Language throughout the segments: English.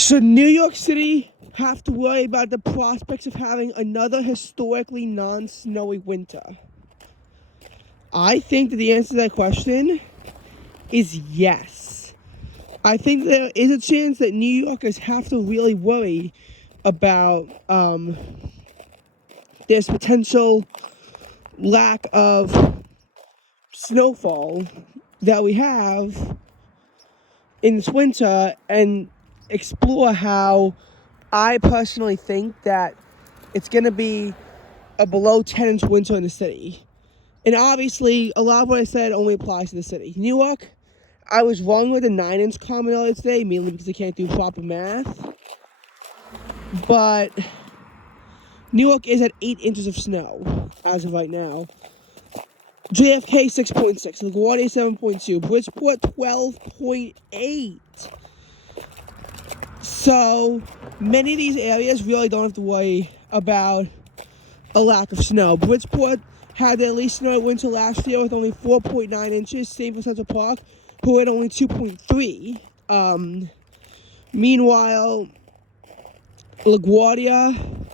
Should New York City have to worry about the prospects of having another historically non-snowy winter? I think that the answer to that question is yes. I think there is a chance that New Yorkers have to really worry about this potential lack of snowfall that we have in this winter and explore how I personally think that it's going to be a below 10-inch winter in the city. And obviously, a lot of what I said only applies to the city. New York, I was wrong with the 9-inch comment earlier today, mainly because I can't do proper math. But New York is at 8 inches of snow as of right now. JFK 6.6, LaGuardia 7.2, Bridgeport 12.8. So many of these areas really don't have to worry about a lack of snow. Bridgeport had their least snowy winter last year with only 4.9 inches. Same for Central Park, who had only 2.3. Meanwhile, LaGuardia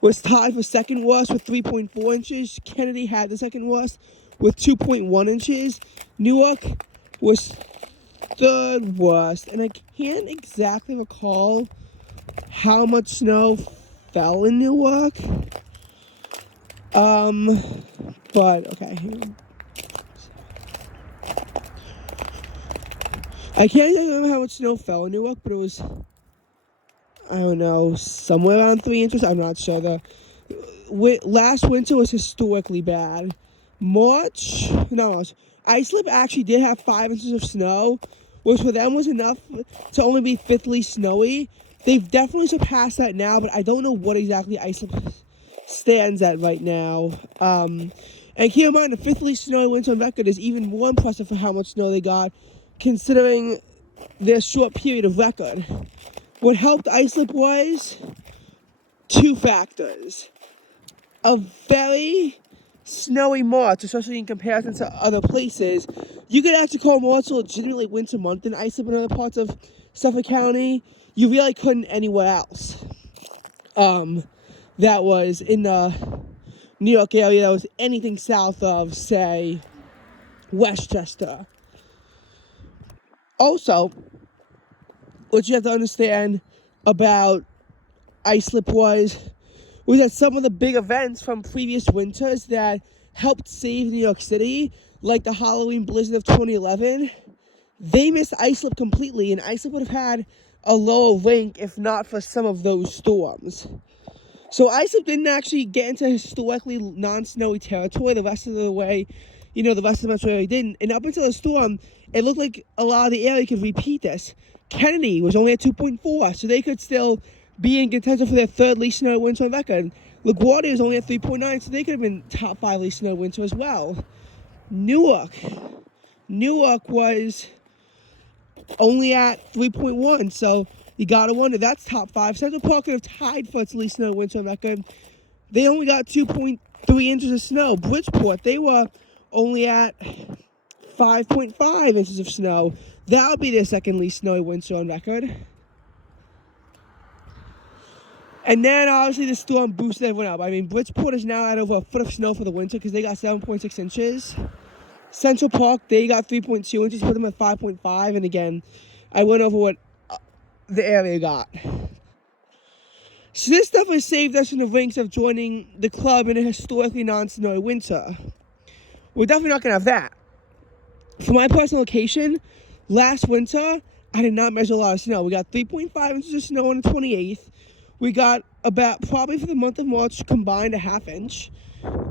was tied for second worst with 3.4 inches. Kennedy had the second worst with 2.1 inches. Newark was third worst, and I can't exactly recall how much snow fell in Newark. But okay. I can't exactly remember how much snow fell in Newark, but it was, I don't know, somewhere around 3 inches. I'm not sure. The last winter was historically bad. Islip actually did have 5 inches of snow, which for them was enough to only be fifth least snowy. They've definitely surpassed that now, but I don't know what exactly Islip stands at right now. And keep in mind, the fifth least snowy winter on record is even more impressive for how much snow they got, considering their short period of record. What helped Islip was two factors. A very snowy March, especially in comparison to other places. You could actually call March a legitimately winter month in Islip and other parts of Suffolk County. You really couldn't anywhere else. That was in the New York area that was anything south of, say, Westchester. Also, what you have to understand about Islip was that some of the big events from previous winters that helped save New York City, like the Halloween blizzard of 2011, they missed Islip completely, and Islip would have had a lower rank if not for some of those storms. So Islip didn't actually get into historically non-snowy territory the rest of the way, the rest of the metro area didn't. And up until the storm, it looked like a lot of the area could repeat this. Kennedy was only at 2.4, so they could still be in contention for their third least snowy winter on record. LaGuardia was only at 3.9, so they could have been top 5 least snowy winter as well. Newark was only at 3.1, so you gotta wonder, that's top 5. Central Park could have tied for its least snowy winter on record. They only got 2.3 inches of snow. Bridgeport, they were only at 5.5 inches of snow. That would be their second least snowy winter on record. And then, obviously, the storm boosted everyone up. I mean, Bridgeport is now at over a foot of snow for the winter because they got 7.6 inches. Central Park, they got 3.2 inches, put them at 5.5. And again, I went over what the area got. So this definitely saved us in the ranks of joining the club in a historically non-snowy winter. We're definitely not going to have that. For my personal location, last winter, I did not measure a lot of snow. We got 3.5 inches of snow on the 28th. We got about, probably for the month of March, combined a half inch,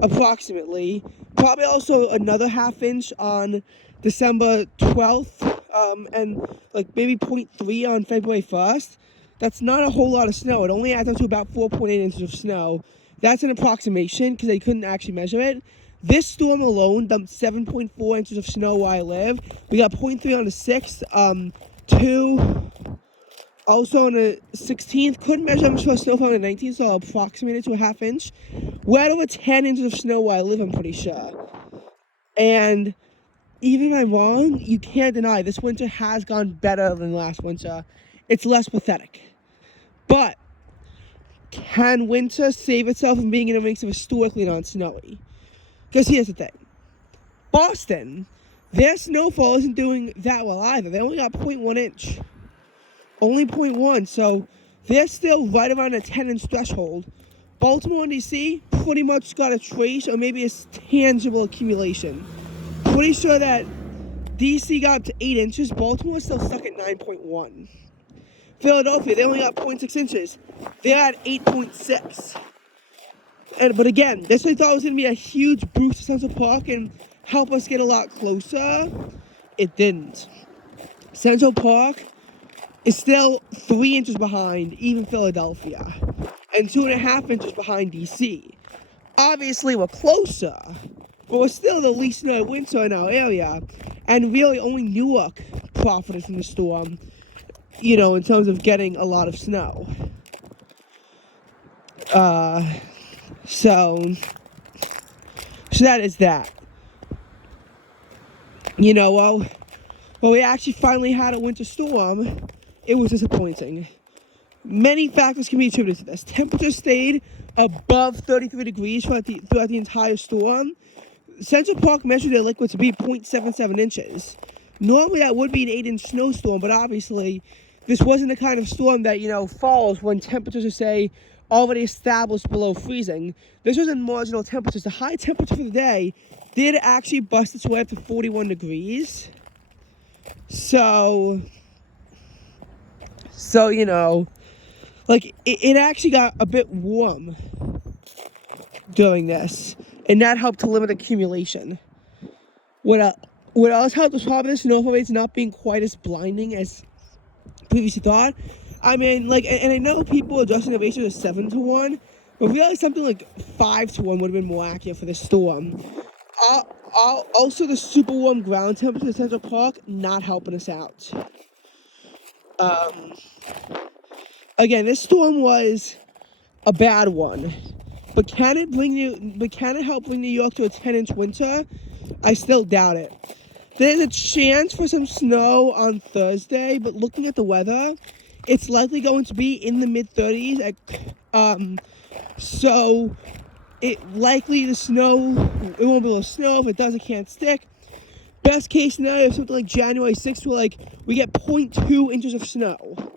approximately. Probably also another half inch on December 12th, and like maybe 0.3 on February 1st. That's not a whole lot of snow. It only adds up to about 4.8 inches of snow. That's an approximation because they couldn't actually measure it. This storm alone dumped 7.4 inches of snow where I live. We got 0.3 on the 6th, 2... Also on the 16th, couldn't measure how much snowfall on the 19th, so I'll approximate it to a half inch. We're at over 10 inches of snow where I live, I'm pretty sure. And even if I'm wrong, you can't deny this winter has gone better than last winter. it's less pathetic. But can winter save itself from being in a mix of historically non-snowy? Because here's the thing. Boston, their snowfall isn't doing that well either. They only got 0.1 inch. Only 0.1, so they're still right around a 10-inch threshold. Baltimore and DC pretty much got a trace or maybe a tangible accumulation. Pretty sure that DC got up to 8 inches. Baltimore is still stuck at 9.1. Philadelphia, they only got 0.6 inches. They're at 8.6. But again, this I thought was going to be a huge boost to Central Park and help us get a lot closer. It didn't. Central Park is still 3 inches behind even Philadelphia and 2.5 inches behind DC. Obviously, we're closer, but we're still the least snowy winter in our area, and really only Newark profited from the storm, you know, in terms of getting a lot of snow. So that is that. You know, well, we actually finally had a winter storm. It was disappointing. Many factors can be attributed to this. Temperature stayed above 33 degrees throughout the entire storm. Central Park measured their liquid to be 0.77 inches. Normally that would be an 8-inch snowstorm, but obviously this wasn't the kind of storm that, you know, falls when temperatures are, say, already established below freezing. This was in marginal temperatures. The high temperature for the day did actually bust its way up to 41 degrees. So you know, like, it actually got a bit warm during this, and that helped to limit accumulation. What else helped was probably the snowfall rates not being quite as blinding as previously thought. I mean, like, and I know people adjusting the ratio to 7-1, but really something like 5-1 would have been more accurate for this storm. Also, the super warm ground temperature in Central Park not helping us out. Again, this storm was a bad one, but can it help bring New York to a 10-inch winter? I still doubt it. There's a chance for some snow on Thursday, but looking at the weather, it's likely going to be in the mid-30s. So it likely to snow. It won't be able to snow. If it does, it can't stick. Best case scenario, something like January 6th, where we get 0.2 inches of snow.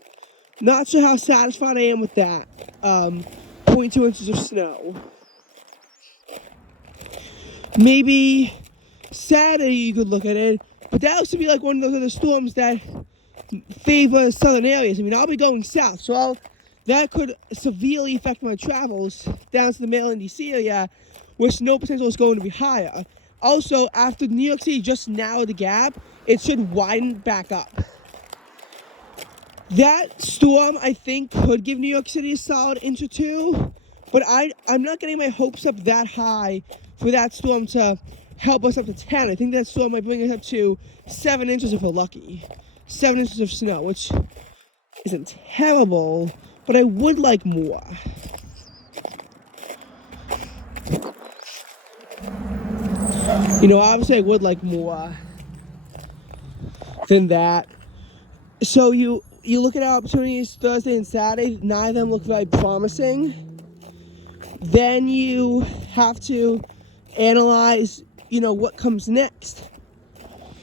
Not sure how satisfied I am with that. 0.2 inches of snow. Maybe Saturday you could look at it, but that looks to be like one of those other storms that favor southern areas. I mean, I'll be going south, so that could severely affect my travels down to the Maryland, D.C. area, where snow potential is going to be higher. Also, after New York City just narrowed the gap, it should widen back up. That storm, I think, could give New York City a solid inch or two, but I'm not getting my hopes up that high for that storm to help us up to 10. I think that storm might bring us up to 7 inches if we're lucky. 7 inches of snow, which isn't terrible, but I would like more. You know, obviously I would like more than that. So you look at our opportunities Thursday and Saturday, neither of them look very promising. Then you have to analyze, you know, what comes next.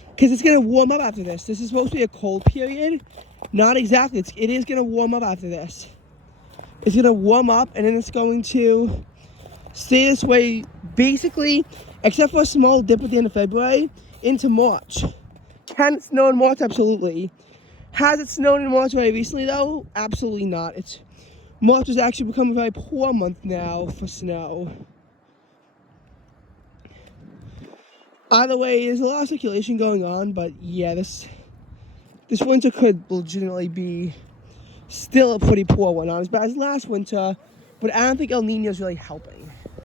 Because it's going to warm up after this. This is supposed to be a cold period. Not exactly. It is going to warm up after this. It's going to warm up, and then it's going to stay this way basically, except for a small dip at the end of February, into March. Can it snow in March? Absolutely. Has it snowed in March very recently, though? Absolutely not. March has actually become a very poor month now for snow. Either way, there's a lot of circulation going on, but yeah, this winter could legitimately be still a pretty poor one. Not as bad as last winter, but I don't think El Nino is really helping.